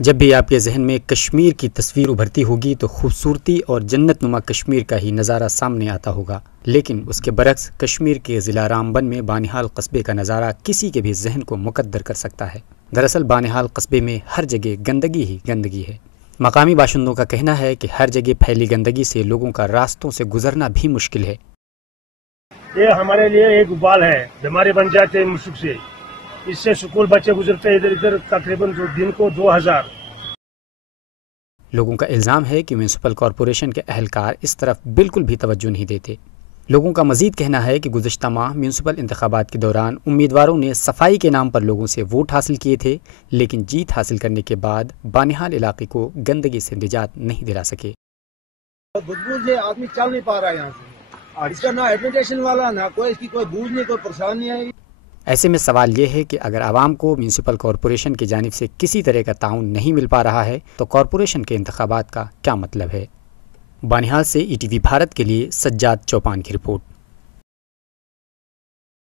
جب بھی آپ کے ذہن میں کشمیر کی تصویر ابھرتی ہوگی تو خوبصورتی اور جنت نما کشمیر کا ہی نظارہ سامنے آتا ہوگا، لیکن اس کے برعکس کشمیر کے ضلع رامبن میں بانہال قصبے کا نظارہ کسی کے بھی ذہن کو مکدر کر سکتا ہے۔ دراصل بانہال قصبے میں ہر جگہ گندگی ہی گندگی ہے۔ مقامی باشندوں کا کہنا ہے کہ ہر جگہ پھیلی گندگی سے لوگوں کا راستوں سے گزرنا بھی مشکل ہے۔ یہ ہمارے لیے ایک وبال ہے، بیماری بن جاتے ہیں مشک سے، اس سے اسکول بچے گزرتے ادھر ادھر تقریباً دن کو 2000۔ لوگوں کا الزام ہے کہ میونسپل کارپوریشن کے اہلکار اس طرف بالکل بھی توجہ نہیں دیتے۔ لوگوں کا مزید کہنا ہے کہ گزشتہ ماہ میونسپل انتخابات کے دوران امیدواروں نے صفائی کے نام پر لوگوں سے ووٹ حاصل کیے تھے، لیکن جیت حاصل کرنے کے بعد بانہال علاقے کو گندگی سے نجات نہیں دلا سکے۔ بدبو سے آدمی چل نہیں پا رہا ہے یہاں سے، اس کا نہ ایڈمنسٹریشن والا نہ کوئی اس کی کوئی بوجھ نہیں، کوئی پریشانی ہے۔ ایسے میں سوال یہ ہے کہ اگر عوام کو میونسپل کارپوریشن کی جانب سے کسی طرح کا تعاون نہیں مل پا رہا ہے تو کارپوریشن کے انتخابات کا کیا مطلب ہے؟ بانہال سے ETV بھارت کے لیے سجاد چوپان کی رپورٹ۔